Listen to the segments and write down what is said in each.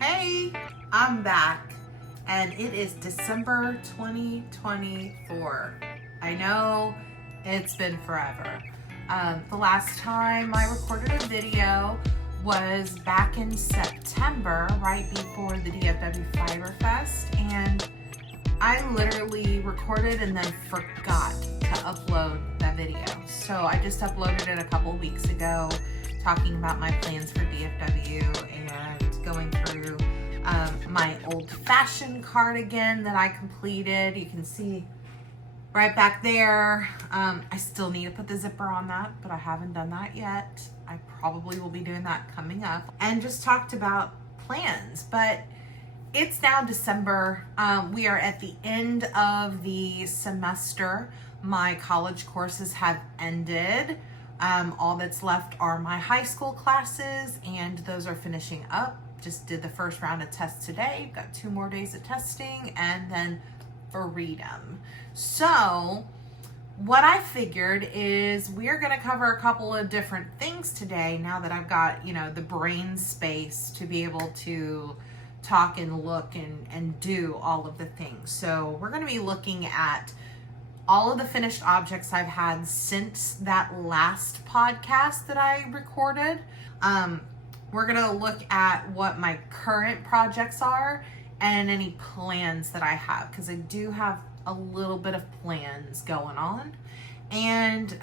Hey, I'm back and it is December 2024. I know it's been forever. The last time I recorded a video was back in September, right before the DFW Fibre Fest, and I literally recorded and then forgot to upload that video. So I just uploaded it a couple weeks ago, talking about my plans for DFW and going through my old-fashioned cardigan that I completed. You can see right back there. I still need to put the zipper on that, but I haven't done that yet. I probably will be doing that coming up. And just talked about plans, but it's now December. We are at the end of the semester. My college courses have ended. All that's left are my high school classes, and those are finishing up. Just did the first round of tests today. Got 2 more days of testing, and then freedom. So what I figured is we're going to cover a couple of different things today, now that I've got, you know, the brain space to be able to talk and look and do all of the things. So we're going to be looking at all of the finished objects I've had since that last podcast that I recorded. We're going to look at what my current projects are and any plans that I have, because I do have a little bit of plans going on, and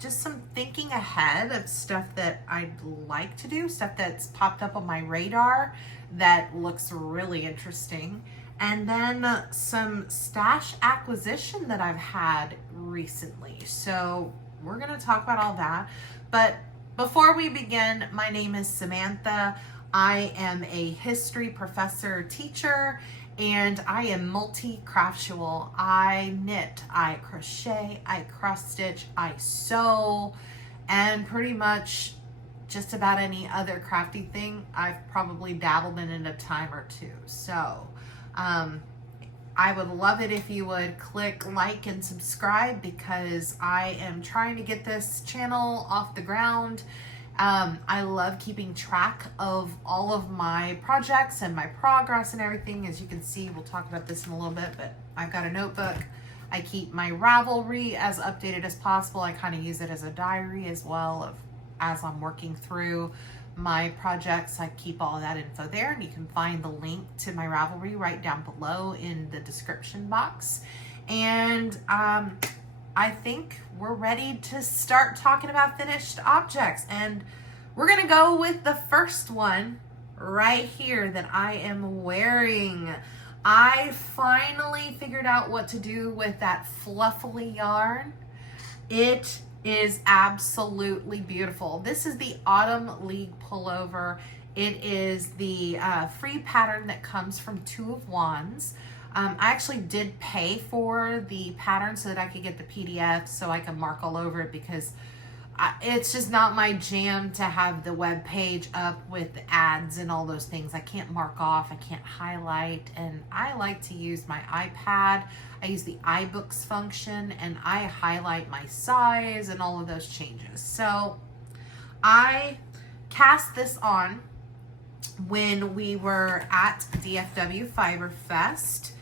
just some thinking ahead of stuff that I'd like to do, stuff that's popped up on my radar that looks really interesting, and then some stash acquisition that I've had recently. So we're going to talk about all that. But before we begin, my name is Samantha. I am a history professor teacher, and I am multi-craftual. I knit, I crochet, I cross stitch, I sew, and pretty much just about any other crafty thing I've probably dabbled in a time or two. So I would love it if you would click like and subscribe, because I am trying to get this channel off the ground. I love keeping track of all of my projects and my progress and everything. As you can see, we'll talk about this in a little bit, but I've got a notebook. I keep my Ravelry as updated as possible. I kind of use it as a diary as well, of as I'm working through my projects. I keep all of that info there, and you can find the link to my Ravelry right down below in the description box. And I think we're ready to start talking about finished objects, and we're gonna go with the first one right here that I am wearing. I finally figured out what to do with that Fluffily yarn. It is absolutely beautiful. This is the Autumn League Pullover. It is the free pattern that comes from 2 of Wands. I actually did pay for the pattern so that I could get the PDF so I can mark all over it, because it's just not my jam to have the web page up with ads and all those things. I can't mark off, I can't highlight, and I like to use my iPad. I use the iBooks function, and I highlight my size and all of those changes. So I cast this on when we were at DFW Fibre Fest.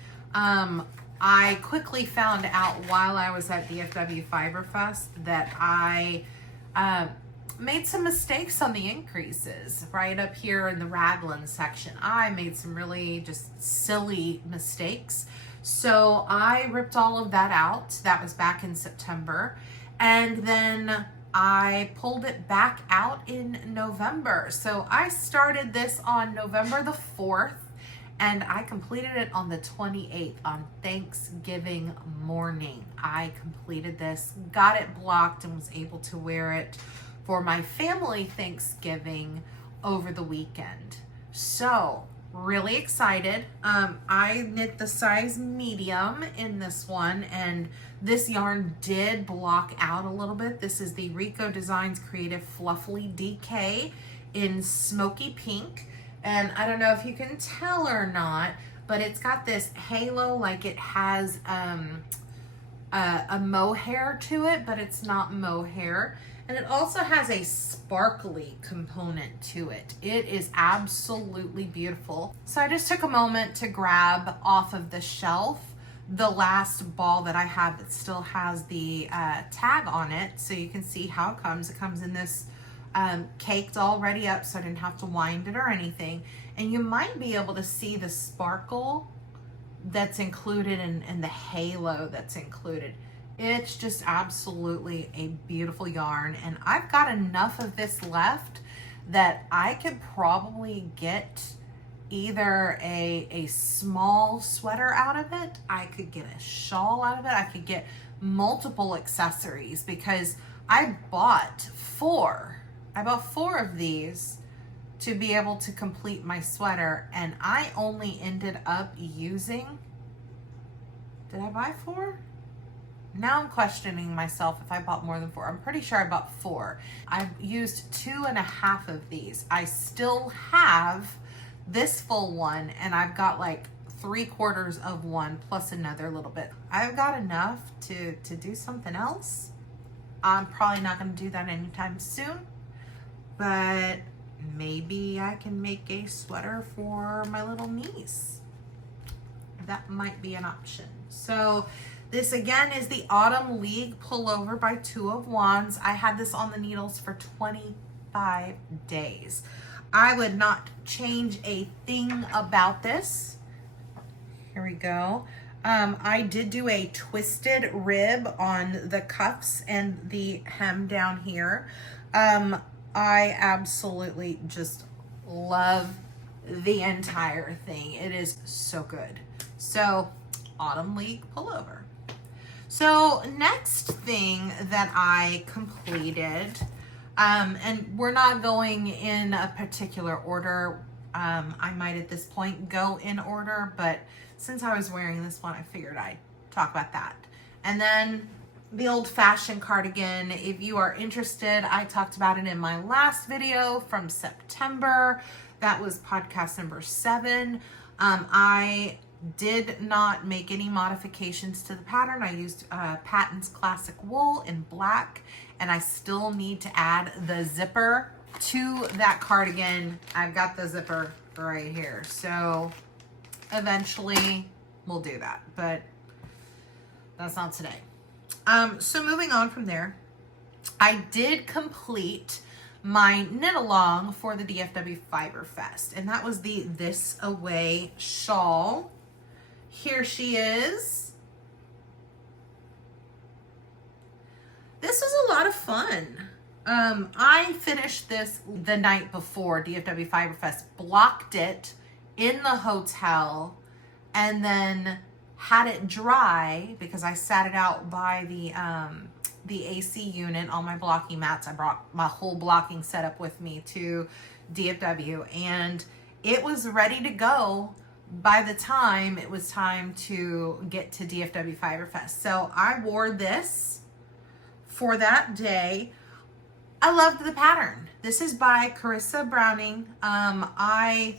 I quickly found out while I was at DFW Fibre Fest that I made some mistakes on the increases right up here in the raglan section. I made some really just silly mistakes. So I ripped all of that out. That was back in September. And then I pulled it back out in November. So I started this on November the 4th, and I completed it on the 28th, on Thanksgiving morning. I completed this, got it blocked, and was able to wear it for my family Thanksgiving over the weekend. So really excited. I knit the size medium in this one, and this yarn did block out a little bit. This is the Rico Designs Creative Fluffily DK in smoky pink. And I don't know if you can tell or not, but it's got this halo, like it has a mohair to it, but it's not mohair. And it also has a sparkly component to it. It is absolutely beautiful. So I just took a moment to grab off of the shelf the last ball that I have that still has the tag on it, so you can see how it comes. It comes in this caked already up, so I didn't have to wind it or anything. And you might be able to see the sparkle that's included and the halo that's included. It's just absolutely a beautiful yarn, and I've got enough of this left that I could probably get either a small sweater out of it, I could get a shawl out of it, I could get multiple accessories, because I bought four of these to be able to complete my sweater, and I only ended up using, did I buy 4? Now I'm questioning myself if I bought more than 4. I'm pretty sure I bought 4. I've used 2.5 of these. I still have this full one, and I've got like 3/4 of one plus another little bit. I've got enough to do something else. I'm probably not going to do that anytime soon, but maybe I can make a sweater for my little niece. That might be an option. So this again is the Autumn League Pullover by 2 of Wands. I had this on the needles for 25 days. I would not change a thing about this. Here we go. I did do a twisted rib on the cuffs and the hem down here. I absolutely just love the entire thing. It is so good. So, Autumn League Pullover. So, next thing that I completed, and we're not going in a particular order. I might at this point go in order, but since I was wearing this one, I figured I'd talk about that. And then the old-fashioned cardigan. If you are interested, I talked about it in my last video from September. That was podcast number 7. I did not make any modifications to the pattern. I used Patton's Classic Wool in black, and I still need to add the zipper to that cardigan. I've got the zipper right here, so eventually we'll do that, but that's not today. So moving on from there, I did complete my knit along for the DFW Fibre Fest, and that was the Thisaway shawl. Here she is. This was a lot of fun. I finished this the night before DFW Fibre Fest, blocked it in the hotel, and then had it dry because I sat it out by the AC unit on my blocking mats. I brought my whole blocking setup with me to DFW, and it was ready to go by the time it was time to get to DFW Fibre Fest. So I wore this for that day. I loved the pattern. This is by Carissa Browning. I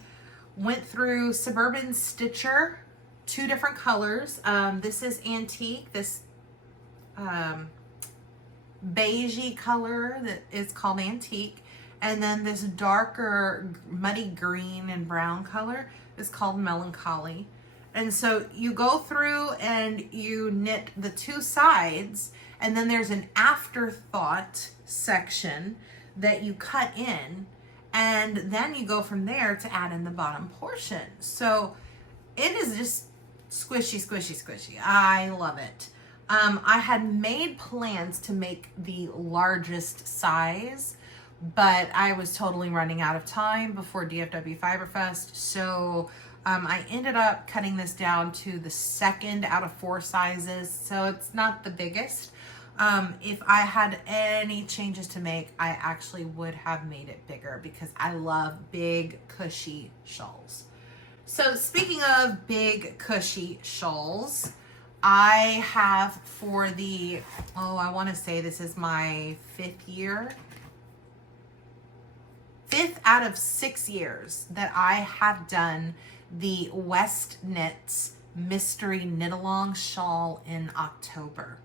went through Suburban Stitcher, 2 different colors. This is Antique, this beigey color that is called Antique, and then this darker muddy green and brown color is called Melancholy. And so you go through and you knit the 2 sides, and then there's an afterthought section that you cut in, and then you go from there to add in the bottom portion. So it is just squishy, squishy, squishy. I love it. I had made plans to make the largest size, but I was totally running out of time before DFW Fibre Fest. So I ended up cutting this down to the 2nd out of 4 sizes. So it's not the biggest. If I had any changes to make, I actually would have made it bigger because I love big, cushy shawls. So speaking of big, cushy shawls, I have for the, I want to say this is my 5th year. 5th out of 6 years that I have done the WestKnits Mystery Knit Along Shawl in October.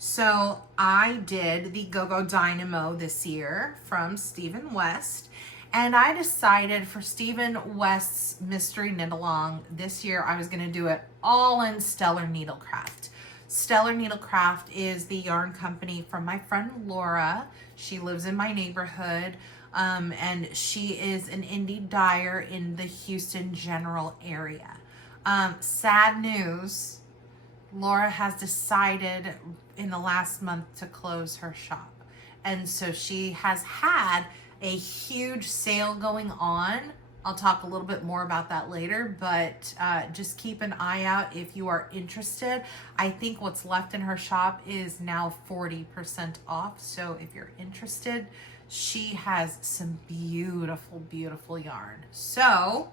So I did the Go-Go Dynamo this year from Stephen West. And I decided for Stephen West's Mystery Knit Along this year, I was going to do it all in Stellar Needlecraft. Stellar Needlecraft is the yarn company from my friend Laura. She lives in my neighborhood, and she is an indie dyer in the Houston general area. Sad news, Laura has decided in the last month to close her shop. And so she has had a huge sale going on. I'll talk a little bit more about that later, but just keep an eye out if you are interested. I think what's left in her shop is now 40% off. So if you're interested, she has some beautiful, beautiful yarn. So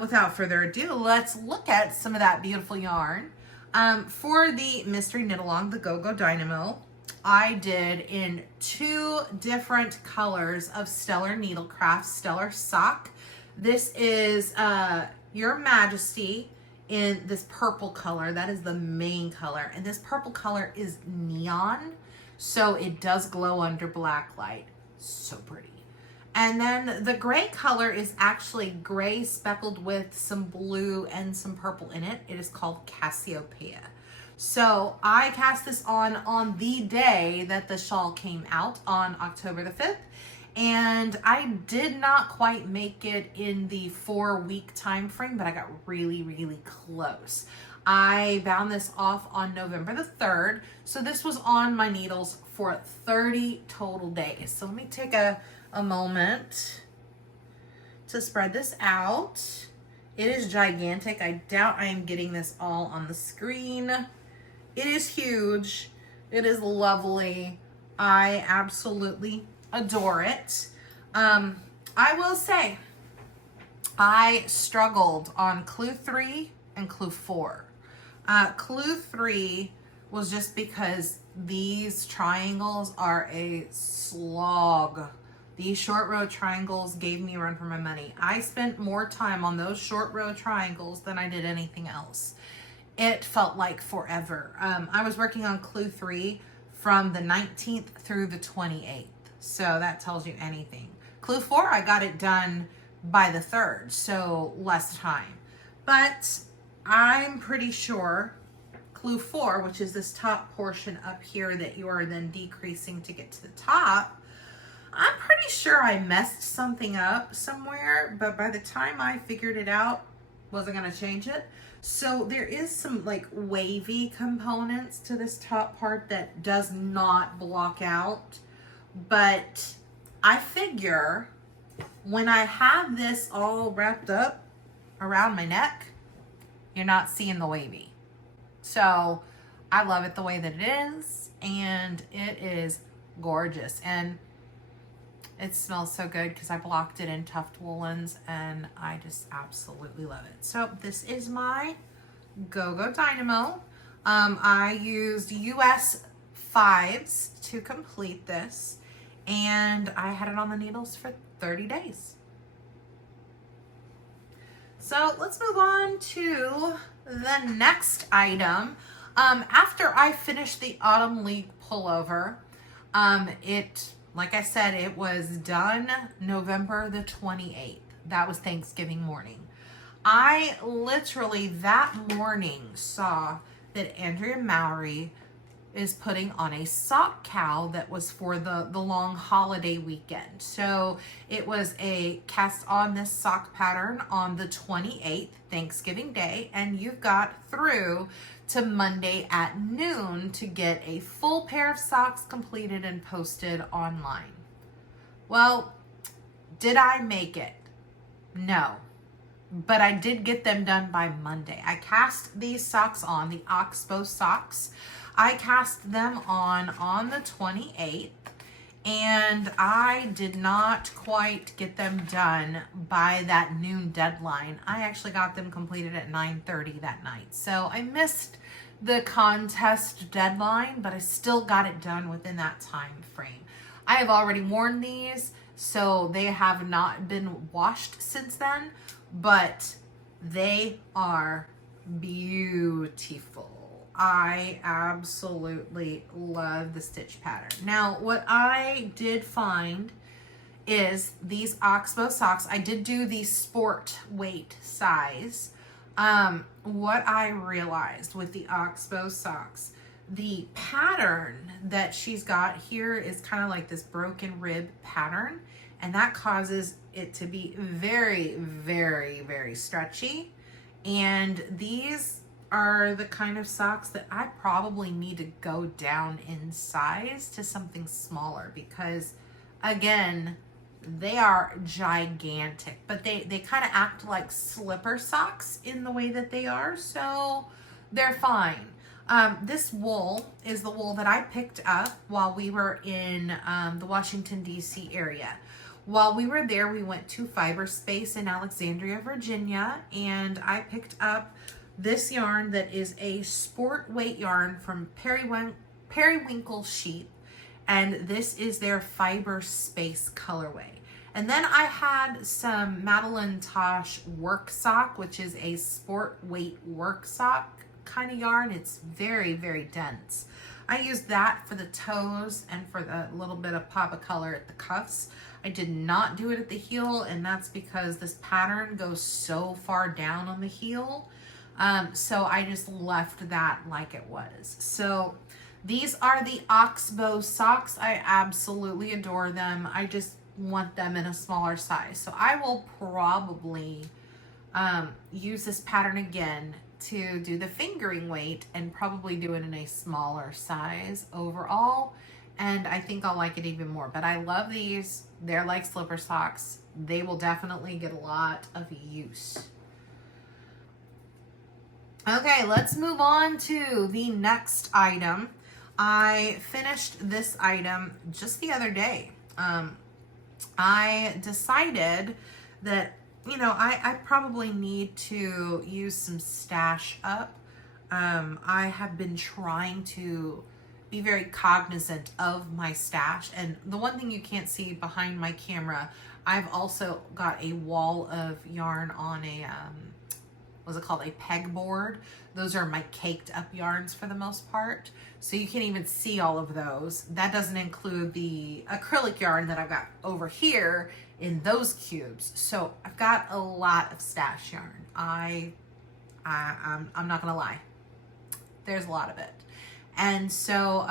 without further ado, let's look at some of that beautiful yarn. For the Mystery Knit Along, the Go-Go Dynamo, I did in 2 different colors of Stellar Needlecraft Stellar Sock. This is Your Majesty in this purple color. That is the main color. And this purple color is neon, so it does glow under black light. So pretty. And then the gray color is actually gray speckled with some blue and some purple in it. It is called Cassiopeia. So I cast this on the day that the shawl came out on October the 5th. And I did not quite make it in the 4-week time frame, but I got really, really close. I bound this off on November the 3rd. So this was on my needles for 30 total days. So let me take a moment to spread this out. It is gigantic. I doubt I am getting this all on the screen. It is huge. It is lovely. I absolutely adore it. I will say I struggled on clue 3 and clue 4. Clue 3 was just because these triangles are a slog. These short row triangles gave me a run for my money. I spent more time on those short row triangles than I did anything else. It felt like forever. I was working on clue 3 from the 19th through the 28th. So that tells you anything. Clue 4, I got it done by the 3rd, so less time. But I'm pretty sure clue 4, which is this top portion up here that you are then decreasing to get to the top, I'm pretty sure I messed something up somewhere, but by the time I figured it out, wasn't gonna change it. So there is some like wavy components to this top part that does not block out, but I figure when I have this all wrapped up around my neck, you're not seeing the wavy. So I love it the way that it is, and it is gorgeous. And it smells so good because I blocked it in Tuft Woolens, and I just absolutely love it. So this is my Go-Go Dynamo. I used US 5s to complete this, and I had it on the needles for 30 days. So let's move on to the next item. After I finished the Autumn League pullover, like I said, it was done November the 28th. That was Thanksgiving morning. I literally that morning saw that Andrea Mowry is putting on a sock cowl that was for the long holiday weekend. So it was a cast on this sock pattern on the 28th, Thanksgiving Day, and you've got through to Monday at noon to get a full pair of socks completed and posted online. Well, did I make it? No, but I did get them done by Monday. I cast these socks on, the Oxbow socks. I cast them on the 28th, and I did not quite get them done by that noon deadline. I actually got them completed at 9:30 that night. So I missed the contest deadline, but I still got it done within that time frame. I have already worn these, so they have not been washed since then, but they are beautiful. I absolutely love the stitch pattern. Now, what I did find is these Oxbow socks. I did do the sport weight size. What I realized with the Oxbow socks, the pattern that she's got here is kind of like this broken rib pattern, and that causes it to be very, very, very stretchy. And these are the kind of socks that I probably need to go down in size to something smaller, because again, they are gigantic, but they kind of act like slipper socks in the way that they are, so they're fine. This wool is the wool that I picked up while we were in the Washington, D.C. area. While we were there, we went to Fibre Space in Alexandria, Virginia, and I picked up this yarn that is a sport weight yarn from Periwinkle sheep, and this is their Fibre Space colorway. And then I had some Madeline Tosh work sock, which is a sport weight work sock kind of yarn. It's very, very dense. I used that for the toes and for the little bit of pop of color at the cuffs. I did not do it at the heel, and that's because this pattern goes so far down on the heel. So I just left that like it was. So these are the Oxbow socks. I absolutely adore them. I just want them in a smaller size. So I will probably use this pattern again to do the fingering weight and probably do it in a smaller size overall. And I think I'll like it even more. But I love these. They're like slipper socks. They will definitely get a lot of use. Okay, let's move on to the next item. I finished this item just the other day. I decided that, you know, I probably need to use some stash up. I have been trying to be very cognizant of my stash. And the one thing you can't see behind my camera, I've also got a wall of yarn on a, what's it called? A pegboard. Those are my caked up yarns for the most part. So you can't even see all of those. That doesn't include the acrylic yarn that I've got over here in those cubes. So I've got a lot of stash yarn. I'm not gonna lie. There's a lot of it. And so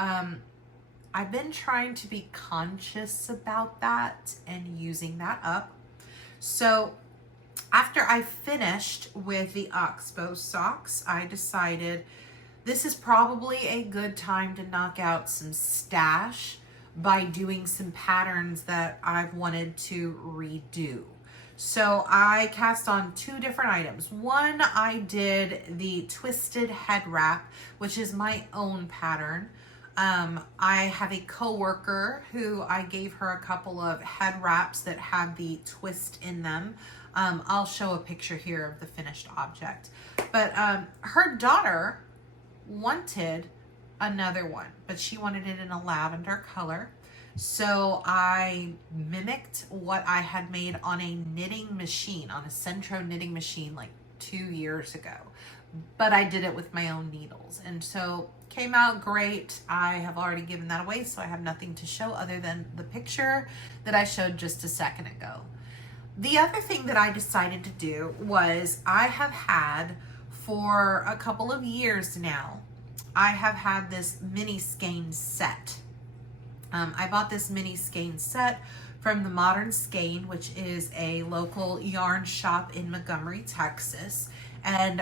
I've been trying to be conscious about that and using that up. So after I finished with the Oxbow socks, I decided this is probably a good time to knock out some stash by doing some patterns that I've wanted to redo. So I cast on two different items. One, I did the twisted head wrap, which is my own pattern. I have a coworker who I gave her a couple of head wraps that have the twist in them. I'll show a picture here of the finished object. But her daughter wanted another one, but she wanted it in a lavender color. So I mimicked what I had made on a knitting machine, on a Centro knitting machine like 2 years ago. But I did it with my own needles. And so came out great. I have already given that away, so I have nothing to show other than the picture that I showed just a second ago. The other thing that I decided to do was I have had for a couple of years now, I have had this mini skein set. I bought this mini skein set from the Modern Skein, which is a local yarn shop in Montgomery, Texas. And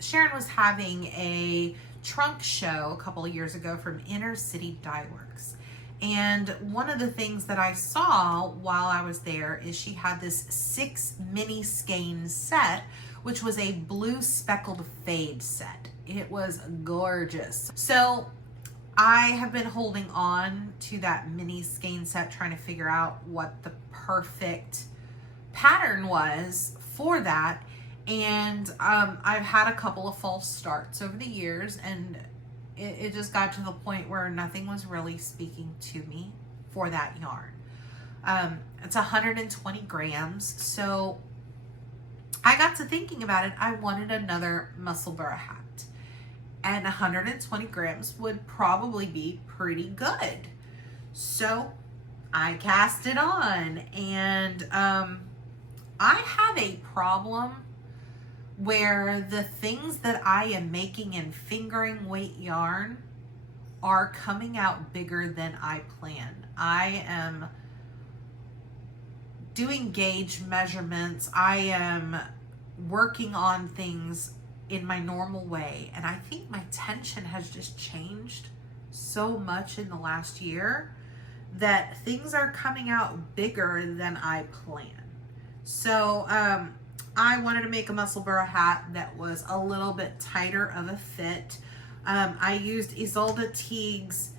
Sharon was having a trunk show a couple of years ago from Inner City Dyeworks. And one of the things that I saw while I was there is she had this 6 mini skein set, which was a blue speckled fade set. It was gorgeous. So I have been holding on to that mini skein set, trying to figure out what the perfect pattern was for that. And I've had a couple of false starts over the years, and it just got to the point where nothing was really speaking to me for that yarn. It's 120 grams. So I got to thinking about it. I wanted another Musselburgh hat. and 120 grams would probably be pretty good. So I cast it on, and I have a problem where the things that I am making in fingering weight yarn are coming out bigger than I planned. I am doing gauge measurements. I am working on things in my normal way, and I think my tension has just changed so much in the last year that things are coming out bigger than I planned. So I wanted to make a Musselburgh hat that was a little bit tighter of a fit. I used Ysolda Teague's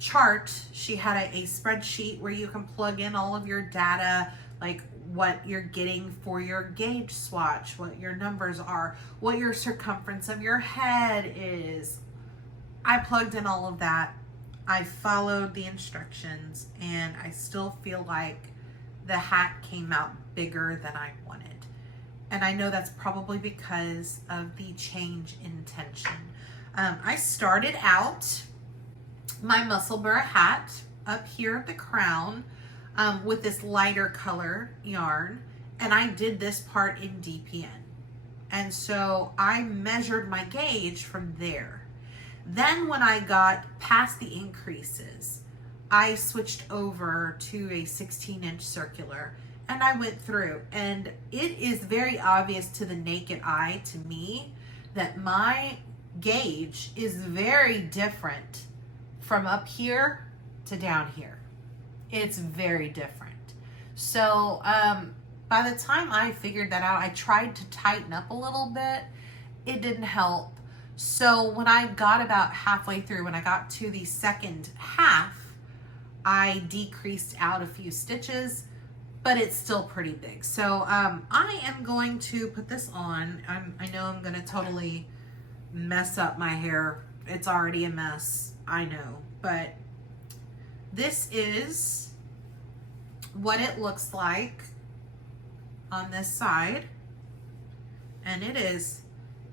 chart. She had a spreadsheet where you can plug in all of your data, like what you're getting for your gauge swatch, what your numbers are, what your circumference of your head is. I plugged in all of that. I followed the instructions, and I still feel like the hat came out bigger than I wanted. And I know that's probably because of the change in tension. I started out my Musselburgh hat up here at the crown with this lighter color yarn, and I did this part in DPN. And so I measured my gauge from there. Then when I got past the increases, I switched over to a 16-inch circular, and I went through, and it is very obvious to the naked eye, to me, that my gauge is very different from up here to down here. It's very different. So by the time I figured that out, I tried to tighten up a little bit. It didn't help. So when I got about halfway through, when I got to the second half, I decreased out a few stitches, but it's still pretty big. So I am going to put this on. I know I'm gonna totally mess up my hair. It's already a mess, I know, but this is what it looks like on this side, and it is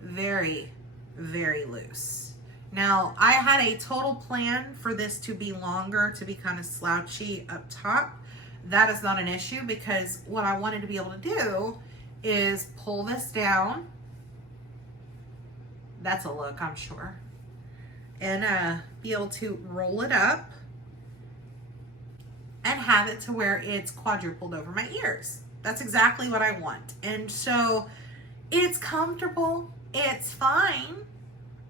very, very loose. Now, I had a total plan for this to be longer, to be kind of slouchy up top. That is not an issue, because what I wanted to be able to do is pull this down. That's a look, I'm sure. And be able to roll it up and have it to where it's quadrupled over my ears. That's exactly what I want. And so it's comfortable, it's fine.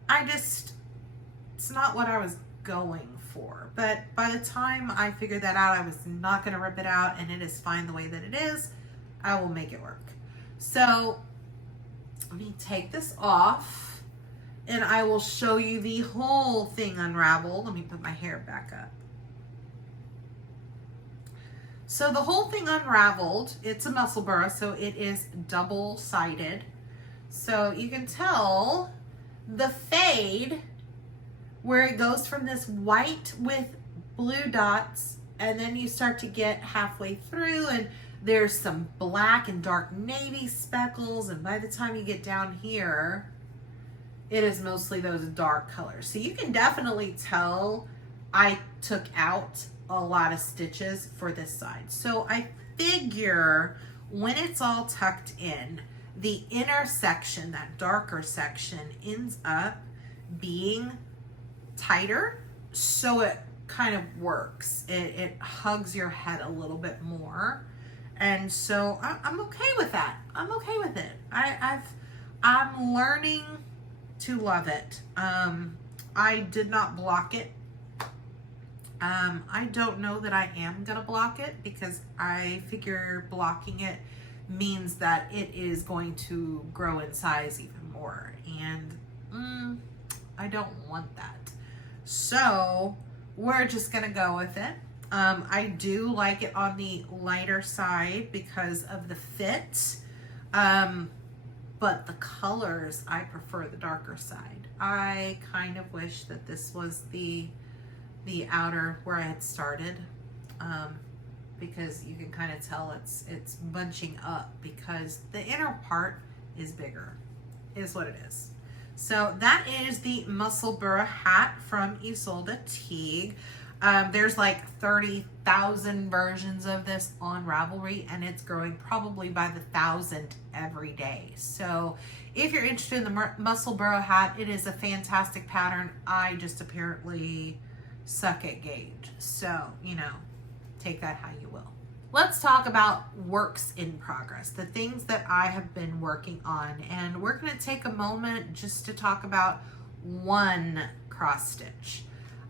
It's not what I was going for. But by the time I figured that out, I was not gonna rip it out, and it is fine the way that it is. I will make it work. So let me take this off, and I will show you the whole thing unraveled. Let me put my hair back up. So the whole thing unraveled. It's a Musselburgh, so it is double-sided. So you can tell the fade where it goes from this white with blue dots, and then you start to get halfway through, and there's some black and dark navy speckles, and by the time you get down here, it is mostly those dark colors. So you can definitely tell I took out a lot of stitches for this side. So I figure when it's all tucked in, the inner section, that darker section, ends up being tighter, so it kind of works. It hugs your head a little bit more, and so I'm okay with that. I'm okay with it. I'm learning to love it. I did not block it. I don't know that I am gonna block it, because I figure blocking it means that it is going to grow in size even more, and I don't want that. So we're just gonna go with it. I do like it on the lighter side because of the fit, but the colors, I prefer the darker side. I kind of wish that this was the outer where I had started, because you can kind of tell it's bunching up, because the inner part is bigger, is what it is. So that is the Musselburgh hat from Ysolda Teague. There's like 30,000 versions of this on Ravelry, and it's growing probably by the 1,000 every day. So if you're interested in the Musselburgh hat, it is a fantastic pattern. I just apparently suck at gauge. So, you know, take that how you will. Let's talk about works in progress, the things that I have been working on. And we're going to take a moment just to talk about one cross stitch.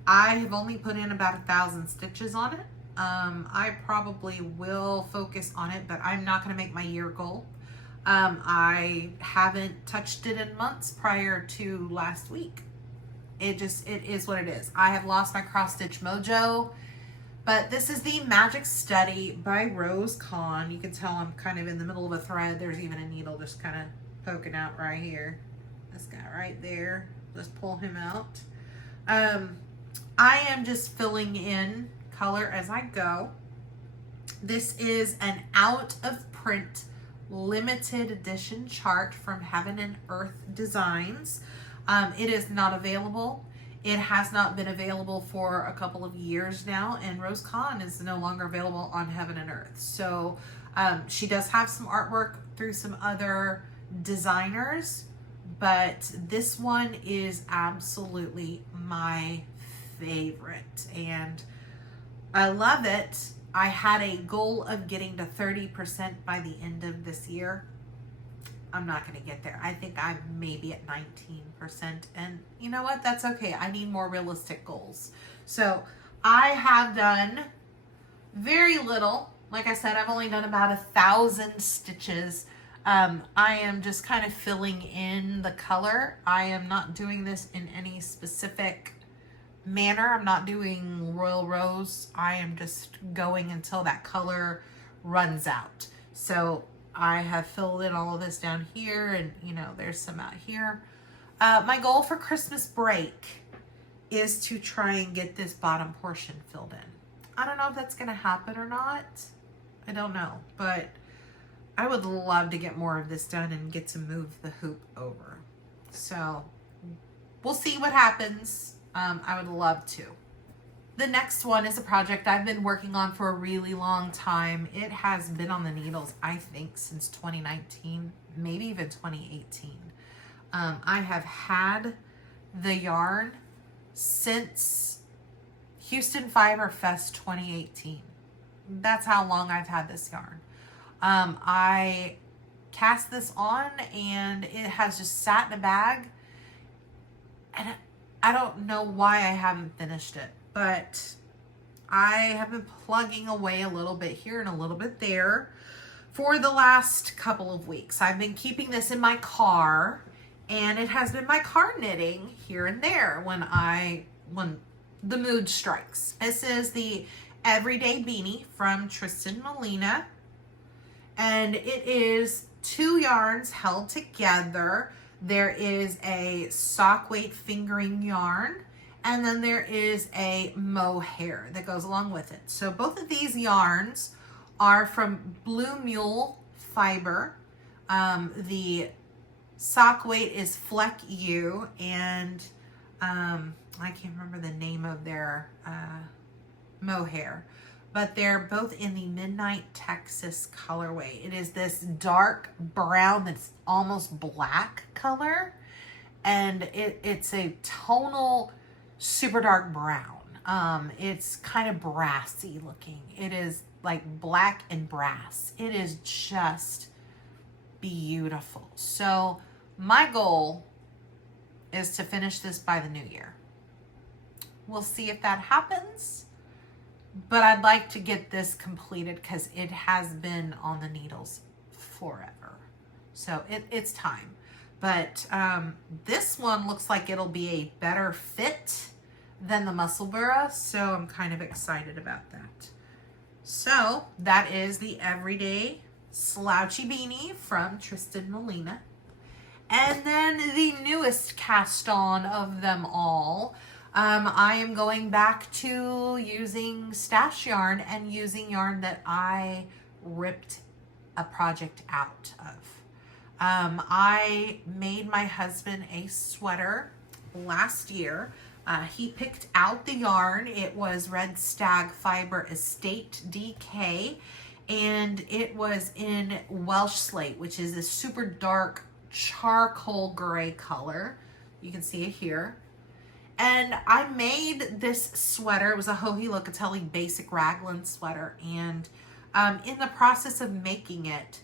I have only put in about 1,000 stitches on it. I probably will focus on it, but I'm not going to make my year goal. I haven't touched it in months prior to last week. It is what it is. I have lost my cross stitch mojo. But this is the Magic Study by Rose Kahn. You can tell I'm kind of in the middle of a thread. There's even a needle just kind of poking out right here. This guy right there. Just pull him out. I am just filling in color as I go. This is an out of print limited edition chart from Heaven and Earth Designs. It is not available. It has not been available for a couple of years now, and Rose Kahn is no longer available on Heaven and Earth. So she does have some artwork through some other designers, but this one is absolutely my favorite, and I love it. I had a goal of getting to 30% by the end of this year. I'm not going to get there. I think I'm maybe at 19%. And you know what? That's okay. I need more realistic goals. So I have done very little. Like I said, I've only done about 1,000 stitches. I am just kind of filling in the color. I am not doing this in any specific manner. I'm not doing Royal Rose. I am just going until that color runs out. So I have filled in all of this down here, and you know, there's some out here. My goal for Christmas break is to try and get this bottom portion filled in. I don't know if that's going to happen or not. I don't know, but I would love to get more of this done and get to move the hoop over. So we'll see what happens. I would love to. The next one is a project I've been working on for a really long time. It has been on the needles, I think, since 2019, maybe even 2018. I have had the yarn since Houston Fibre Fest 2018. That's how long I've had this yarn. I cast this on and it has just sat in a bag, and I don't know why I haven't finished it. But I have been plugging away a little bit here and a little bit there for the last couple of weeks. I've been keeping this in my car, and it has been my car knitting here and there when the mood strikes. This is the Everyday Beanie from Tristan Molina, and it is 2 yarns held together. There is a sock weight fingering yarn, and then there is a mohair that goes along with it. So both of these yarns are from Blue Mule Fibre. The sock weight is Fleck U, and I can't remember the name of their mohair, but they're both in the Midnight Texas colorway. It is this dark brown that's almost black color, and it's a tonal super dark brown. It's kind of brassy looking. It is like black and brass. It is just beautiful. So my goal is to finish this by the new year. We'll see if that happens, but I'd like to get this completed because it has been on the needles forever. So it's time. But this one looks like it'll be a better fit than the Musselburgh, so I'm kind of excited about that. So that is the Everyday Slouchy Beanie from Tristan Molina. And then the newest cast on of them all, I am going back to using stash yarn and using yarn that I ripped a project out of. I made my husband a sweater last year. He picked out the yarn. It was Red Stag Fibre Estate DK, and it was in Welsh Slate, which is a super dark charcoal gray color. You can see it here. And I made this sweater. It was a Joji Locatelli basic raglan sweater, and in the process of making it,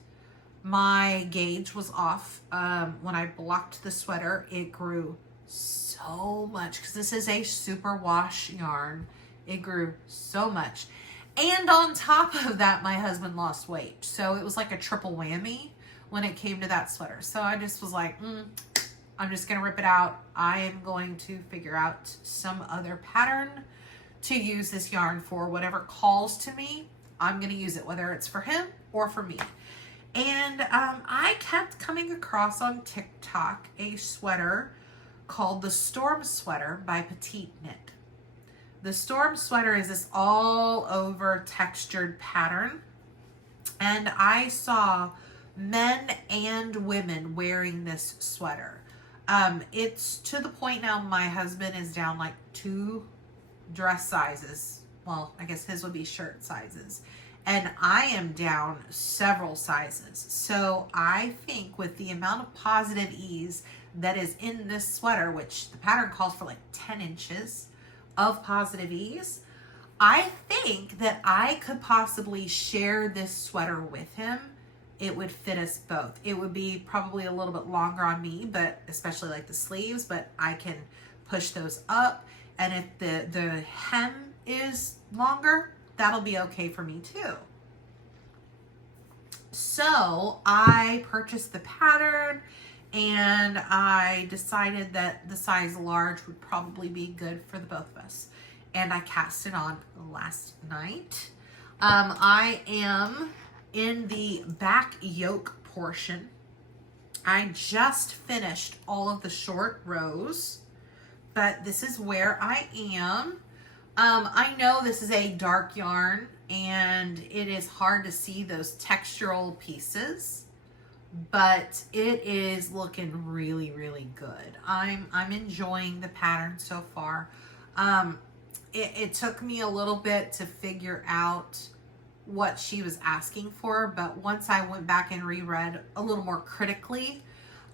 my gauge was off. When I blocked the sweater, it grew so much because this is a super wash yarn. It grew so much. And on top of that, my husband lost weight. So it was like a triple whammy when it came to that sweater. So I just was like, I'm just going to rip it out. I am going to figure out some other pattern to use this yarn for. Whatever calls to me, I'm going to use it, whether it's for him or for me. And I kept coming across on TikTok a sweater called the Storm Sweater by Petite Knit. The Storm Sweater is this all over textured pattern. And I saw men and women wearing this sweater. It's to the point now my husband is down like 2 dress sizes. Well, I guess his would be shirt sizes. And I am down several sizes. So I think with the amount of positive ease that is in this sweater, which the pattern calls for like 10 inches of positive ease, I think that I could possibly share this sweater with him. It would fit us both. It would be probably a little bit longer on me, but especially like the sleeves, but I can push those up. And if the hem is longer, that'll be okay for me too. So I purchased the pattern and I decided that the size large would probably be good for the both of us. And I cast it on last night. I am in the back yoke portion. I just finished all of the short rows, but this is where I am. I know this is a dark yarn and it is hard to see those textural pieces, but it is looking really, really good. I'm enjoying the pattern so far. It took me a little bit to figure out what she was asking for, but once I went back and reread a little more critically,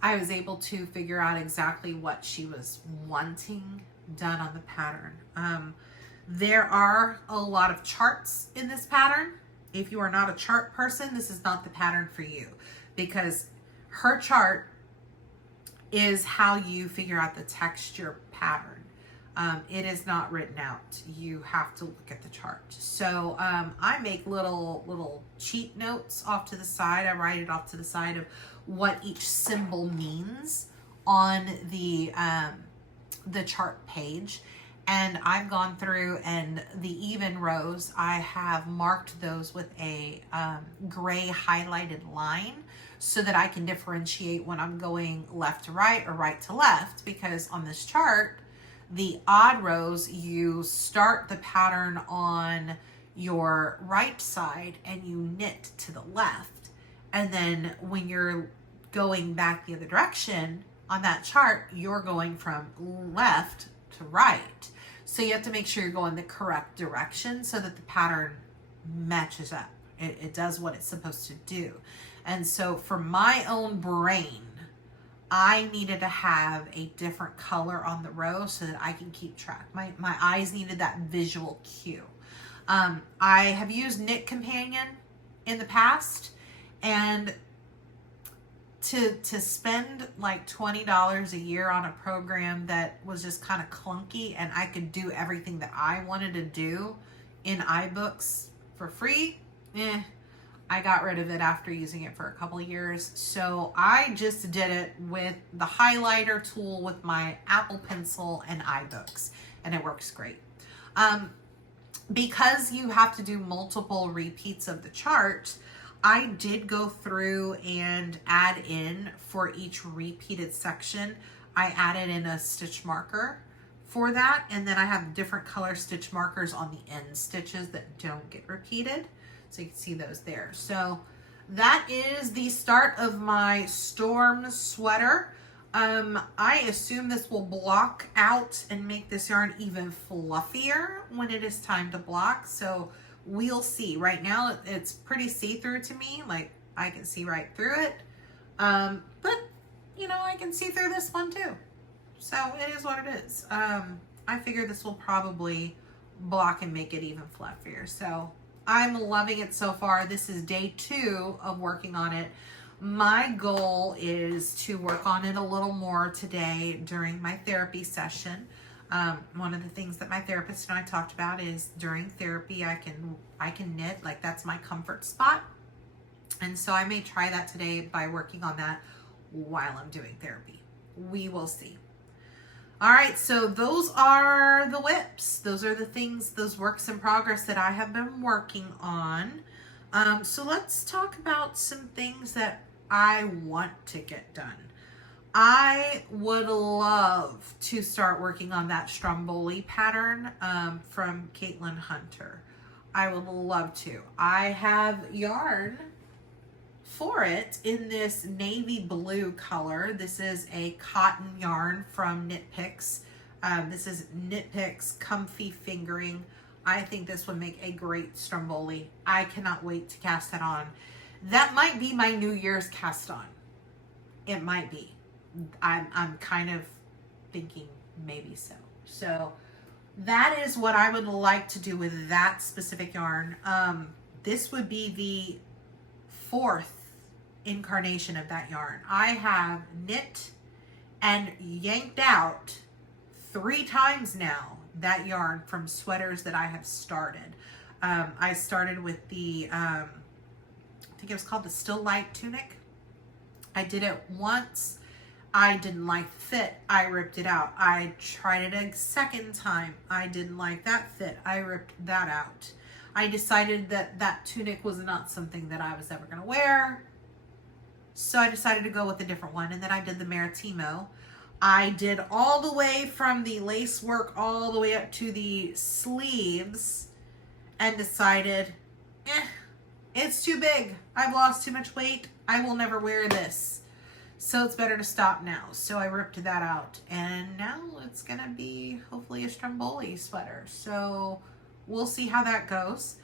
I was able to figure out exactly what she was wanting done on the pattern. There are a lot of charts in this pattern. If you are not a chart person, this is not the pattern for you, because her chart is how you figure out the texture pattern. It is not written out. You have to look at the chart. So I make little cheat notes off to the side. I write it off to the side of what each symbol means on the chart page. And I've gone through, and the even rows, I have marked those with a gray highlighted line so that I can differentiate when I'm going left to right or right to left, because on this chart, the odd rows, you start the pattern on your right side and you knit to the left. And then when you're going back the other direction on that chart, you're going from left to right. So you have to make sure you're going the correct direction so that the pattern matches up. It does what it's supposed to do. And so for my own brain, I needed to have a different color on the row so that I can keep track. My eyes needed that visual cue. I have used Knit Companion in the past, and to spend like $20 a year on a program that was just kind of clunky and I could do everything that I wanted to do in iBooks for free, I got rid of it after using it for a couple of years. So I just did it with the highlighter tool with my Apple Pencil and iBooks, and it works great. Because you have to do multiple repeats of the chart, I did go through and add in for each repeated section. I added in a stitch marker for that, and then I have different color stitch markers on the end stitches that don't get repeated. So you can see those there. So that is the start of my storm sweater. I assume this will block out and make this yarn even fluffier when it is time to block. So we'll see. Right now it's pretty see-through to me. Like I can see right through it. But you know, I can see through this one too. So it is what it is. I figure this will probably block and make it even fluffier. So I'm loving it so far. This is day 2 of working on it. My goal is to work on it a little more today during my therapy session. One of the things that my therapist and I talked about is during therapy, I can knit, like that's my comfort spot. And so I may try that today by working on that while I'm doing therapy. We will see. All right, so those are the WIPs. Those are the things, those works in progress that I have been working on. So let's talk about some things that I want to get done. I would love to start working on that Stromboli pattern from Caitlin Hunter. I would love to. I have yarn for it in this navy blue color. This is a cotton yarn from Knit Picks. This is Knit Picks Comfy Fingering. I think this would make a great Stromboli. I cannot wait to cast that on. That might be my New Year's cast on. It might be. I'm kind of thinking maybe so. So that is what I would like to do with that specific yarn. This would be the 4th incarnation of that yarn. I have knit and yanked out 3 times now that yarn from sweaters that I have started. I started with the, I think it was called the Still Light Tunic. I did it once. I didn't like the fit. I ripped it out. I tried it a second time. I didn't like that fit. I ripped that out. I decided that that tunic was not something that I was ever going to wear. So I decided to go with a different one. And then I did the Maritimo. I did all the way from the lace work all the way up to the sleeves and decided, it's too big. I've lost too much weight. I will never wear this. So it's better to stop now. So I ripped that out. And now it's going to be hopefully a Stromboli sweater. So we'll see how that goes.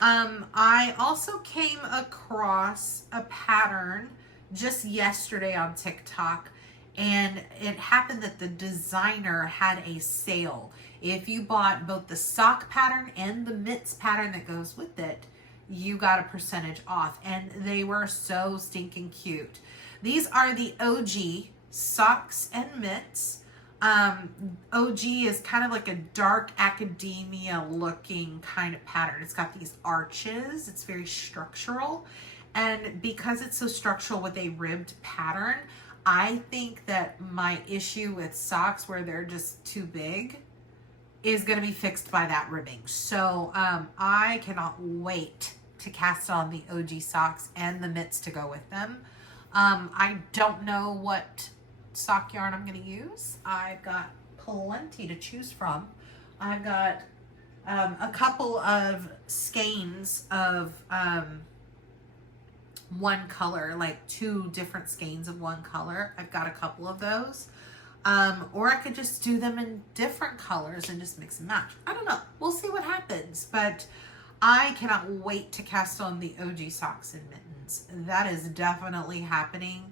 I also came across a pattern just yesterday on TikTok, and it happened that the designer had a sale. If you bought both the sock pattern and the mitts pattern that goes with it, you got a percentage off, and they were so stinking cute. These are the OG socks and mitts. OG is kind of like a dark academia looking kind of pattern. It's got these arches. It's very structural. And because it's so structural with a ribbed pattern, I think that my issue with socks where they're just too big is going to be fixed by that ribbing. So I cannot wait to cast on the OG socks and the mitts to go with them. I don't know what sock yarn I'm going to use. I've got plenty to choose from. I've got a couple of skeins of one color, like 2 different skeins of one color. I've got a couple of those. Or I could just do them in different colors and just mix and match. I don't know. We'll see what happens. But I cannot wait to cast on the OG socks and mittens. That is definitely happening.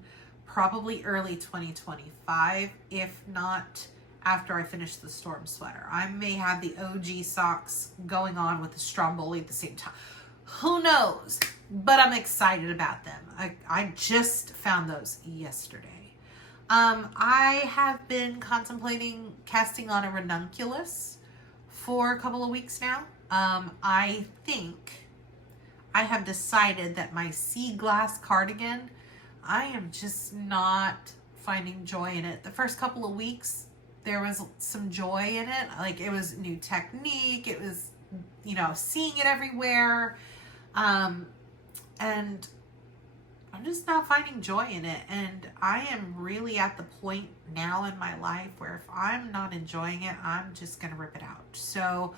Probably early 2025, if not after I finish the storm sweater. I may have the OG socks going on with the Stromboli at the same time. Who knows? But I'm excited about them. I just found those yesterday. I have been contemplating casting on a ranunculus for a couple of weeks now. I think I have decided that my sea glass cardigan, I am just not finding joy in it. The first couple of weeks, there was some joy in it. Like, it was new technique. It was, you know, seeing it everywhere. And I'm just not finding joy in it. And I am really at the point now in my life where if I'm not enjoying it, I'm just going to rip it out. So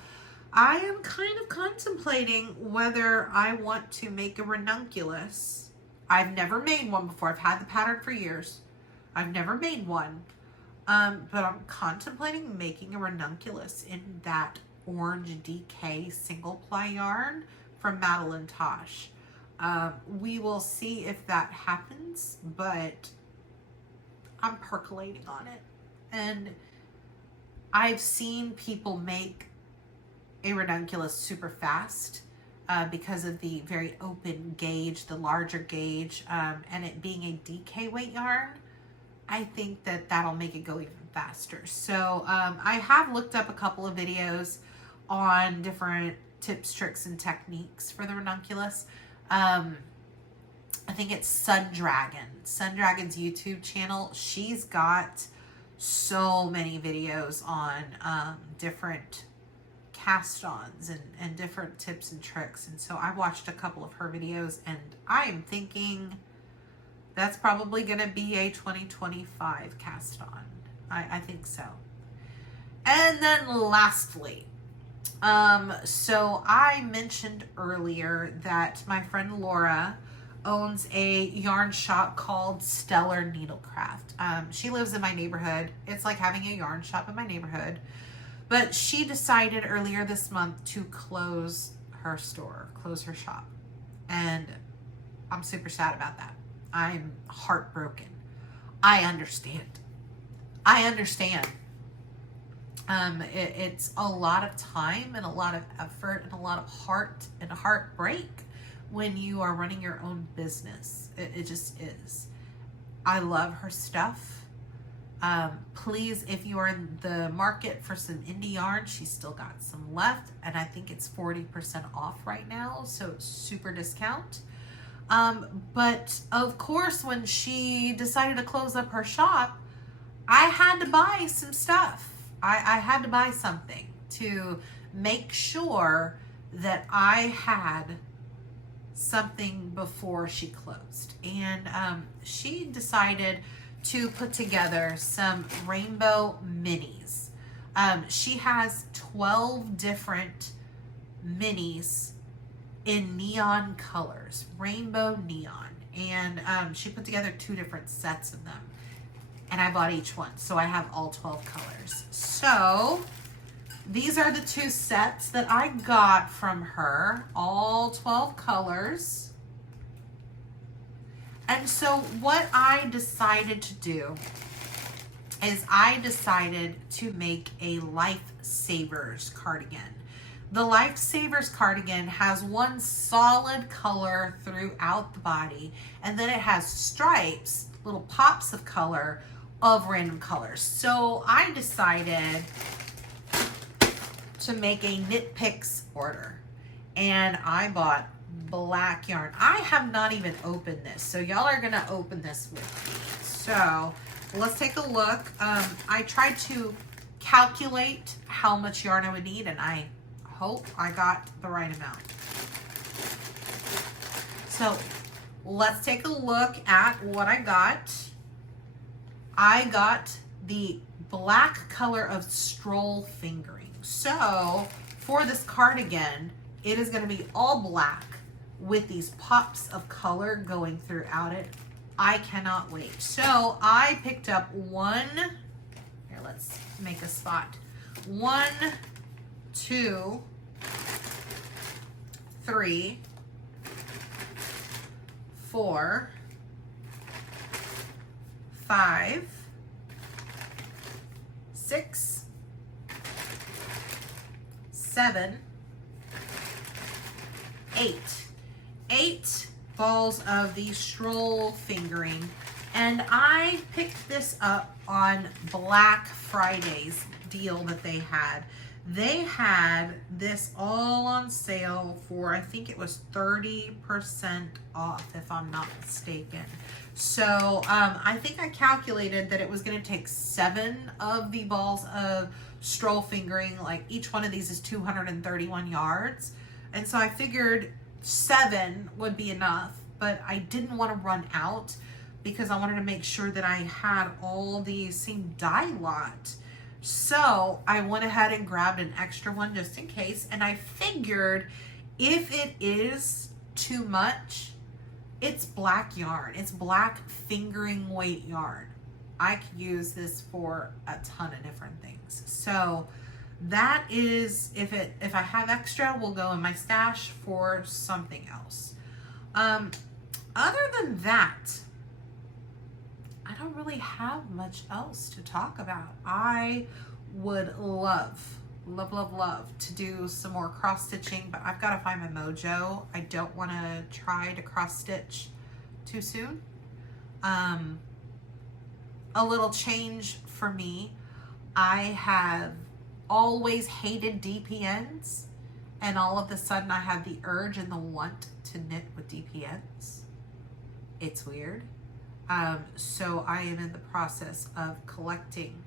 I am kind of contemplating whether I want to make a ranunculus I've never made one before. I've had the pattern for years. I've never made one. But I'm contemplating making a ranunculus in that orange DK single ply yarn from Madeline Tosh. We will see if that happens, but I'm percolating on it. And I've seen people make a ranunculus super fast because of the very open gauge, the larger gauge, and it being a DK weight yarn. I think that that'll make it go even faster. So I have looked up a couple of videos on different tips, tricks, and techniques for the ranunculus. I think it's Sundragon's YouTube channel. She's got so many videos on different cast-ons and different tips and tricks. And so I watched a couple of her videos, and I am thinking that's probably going to be a 2025 cast on. I think so. And then lastly, so I mentioned earlier that my friend Laura owns a yarn shop called Stellar Needlecraft. She lives in my neighborhood. It's like having a yarn shop in my neighborhood. But she decided earlier this month to close her store, close her shop. And I'm super sad about that. I'm heartbroken. I understand. It's a lot of time and a lot of effort and a lot of heart and heartbreak when you are running your own business. It just is. I love her stuff. Please, if you are in the market for some indie yarn, she's still got some left, and I think it's 40% off right now, so super discount. But of course, when she decided to close up her shop, I had to buy some stuff. I had to buy something to make sure that I had something before she closed. And she decided to put together some rainbow minis. She has 12 different minis in neon colors, rainbow neon. And she put together 2 different sets of them. And I bought each one, so I have all 12 colors. So these are the 2 sets that I got from her, all 12 colors. And so what I decided to do is I decided to make a Lifesavers cardigan. The Lifesavers cardigan has one solid color throughout the body, and then it has stripes, little pops of color, of random colors. So I decided to make a Knit Picks order, and I bought black yarn. I have not even opened this, so y'all are gonna open this with me. So let's take a look. I tried to calculate how much yarn I would need, and I hope I got the right amount. So let's take a look at what I got. I got the black color of Stroll fingering. So for this cardigan, it is going to be all black with these pops of color going throughout it. I cannot wait. So I picked up one, here, let's make a spot. 1, 2, 3, 4, 5, 6, 7, 8. 8 balls of the Stroll fingering, and I picked this up on Black Friday's deal that they had. They had this all on sale for, I think it was 30% off, if I'm not mistaken. So I think I calculated that it was going to take 7 of the balls of Stroll fingering. Like each one of these is 231 yards. And so I figured 7 would be enough, but I didn't want to run out because I wanted to make sure that I had all the same dye lot. So I went ahead and grabbed an extra one just in case, and I figured if it is too much, it's black yarn. It's black fingering weight yarn. I could use this for a ton of different things. So that is, if I have extra, will go in my stash for something else. Other than that, I don't really have much else to talk about. I would love to do some more cross stitching, but I've got to find my mojo. I don't want to try to cross stitch too soon. A little change for me. I have always hated DPNs, and all of a sudden I have the urge and the want to knit with DPNs. It's weird. So I am in the process of collecting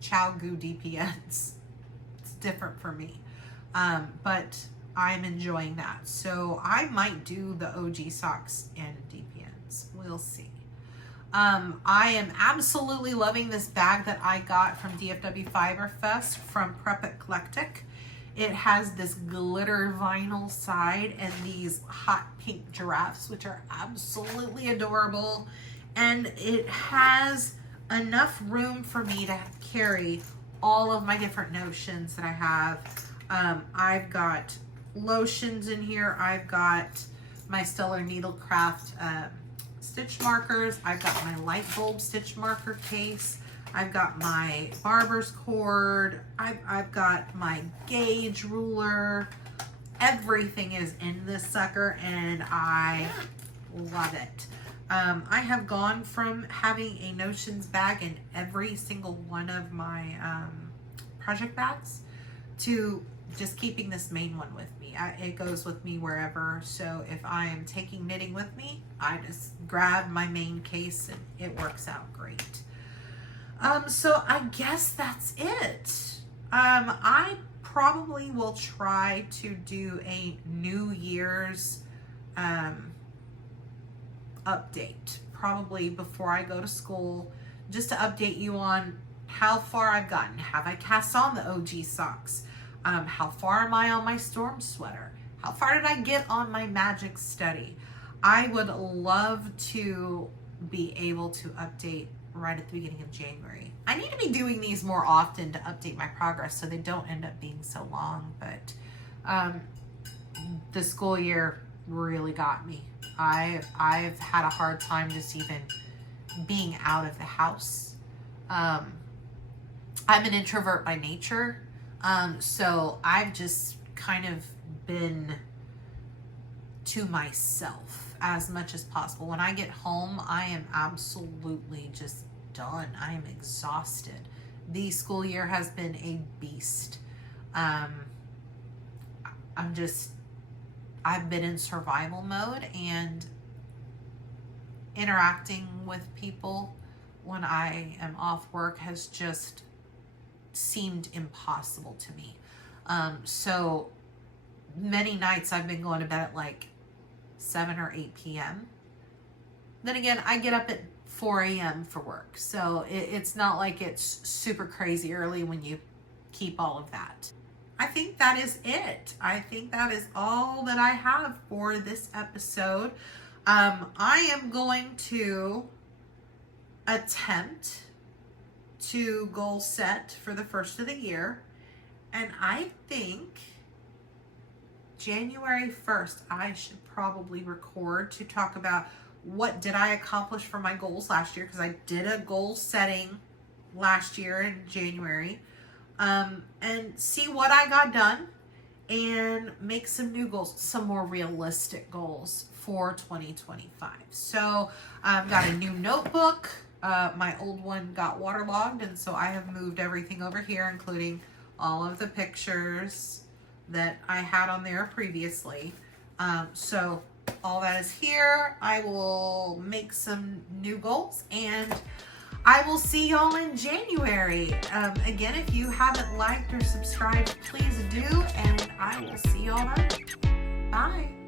ChowGoo DPNs. It's different for me, but I'm enjoying that. So I might do the OG socks and DPNs. We'll see. I am absolutely loving this bag that I got from DFW Fiber Fest from Prep Eclectic. It has this glitter vinyl side and these hot pink giraffes, which are absolutely adorable. And it has enough room for me to carry all of my different notions that I have. I've got lotions in here. I've got my Stellar Needlecraft stitch markers. I've got my light bulb stitch marker case. I've got my barber's cord. I've got my gauge ruler. Everything is in this sucker and I love it. I have gone from having a notions bag in every single one of my project bags to just keeping this main one with me. It goes with me wherever. So if I am taking knitting with me, I just grab my main case and it works out great. So I guess that's it. I probably will try to do a New Year's update probably before I go to school, just to update you on how far I've gotten. Have I cast on the OG socks? How far am I on my storm sweater? How far did I get on my magic study? I would love to be able to update right at the beginning of January. I need to be doing these more often to update my progress so they don't end up being so long, but the school year really got me. I've had a hard time just even being out of the house. I'm an introvert by nature, so I've just kind of been to myself as much as possible. When I get home, I am absolutely just done. I am exhausted. The school year has been a beast. I've been in survival mode, and interacting with people when I am off work has just seemed impossible to me. So many nights I've been going to bed at like 7 or 8 p.m. Then again, I get up at 4 a.m. for work. So it's not like it's super crazy early when you keep all of that. I think that is it. I think that is all that I have for this episode. I am going to attempt to goal set for the first of the year. And I think January 1st, I should probably record to talk about what did I accomplish for my goals last year, because I did a goal setting last year in January, and see what I got done and make some new goals, some more realistic goals for 2025. So I've got a new notebook. My old one got waterlogged, and so I have moved everything over here, including all of the pictures that I had on there previously. So all that is here. I will make some new goals, and I will see y'all in January. Again, if you haven't liked or subscribed, please do, and I will see y'all then. Bye.